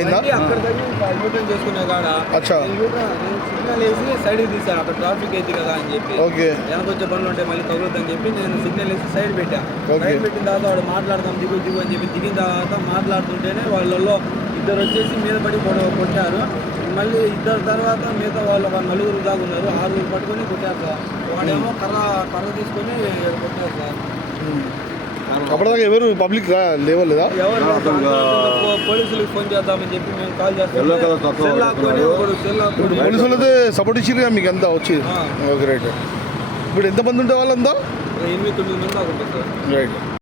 అయిందా? అక్కడ యూటర్న్ చేసుకునే కాడ సిగ్నల్ వేసి సైడ్కి తీసాను. అక్కడ ట్రాఫిక్ అయితే కదా అని చెప్పి వెనకొచ్చే బండ్లు ఉంటాయి మళ్ళీ తగులుద్దని చెప్పి నేను సిగ్నల్ వేసి సైడ్ పెట్టా. సైడ్ పెట్టిన తర్వాత వాడు మాట్లాడదాం దిగు అని చెప్పి దిగిన తర్వాత మాట్లాడుతుంటేనే వాళ్ళలో ఇద్దరు వచ్చేసి మీద పడి కొట్టారు. మళ్ళీ ఇద్దరు తర్వాత మిగతా వాళ్ళు ఒక 4 దాకా ఉన్నారు. 6 పట్టుకొని కొట్టారు సార్. వాడేమో కర్ర తీసుకొని కొట్టారు సార్. అప్పటిదాకా ఎవరు పబ్లిక్ లేవలేదా? ఎవరు పోలీసులకు ఫోన్ చేద్దామని చెప్పి మేము కాల్ చేస్తాం. పోలీసులు అయితే సపోర్ట్ ఇచ్చిరుగా మీకు అంతా వచ్చి. Okay right. ఇప్పుడు ఎంతమంది ఉంటే వాళ్ళంతా? 8-9 మంది దాకా ఉంటారు సార్. రైట్.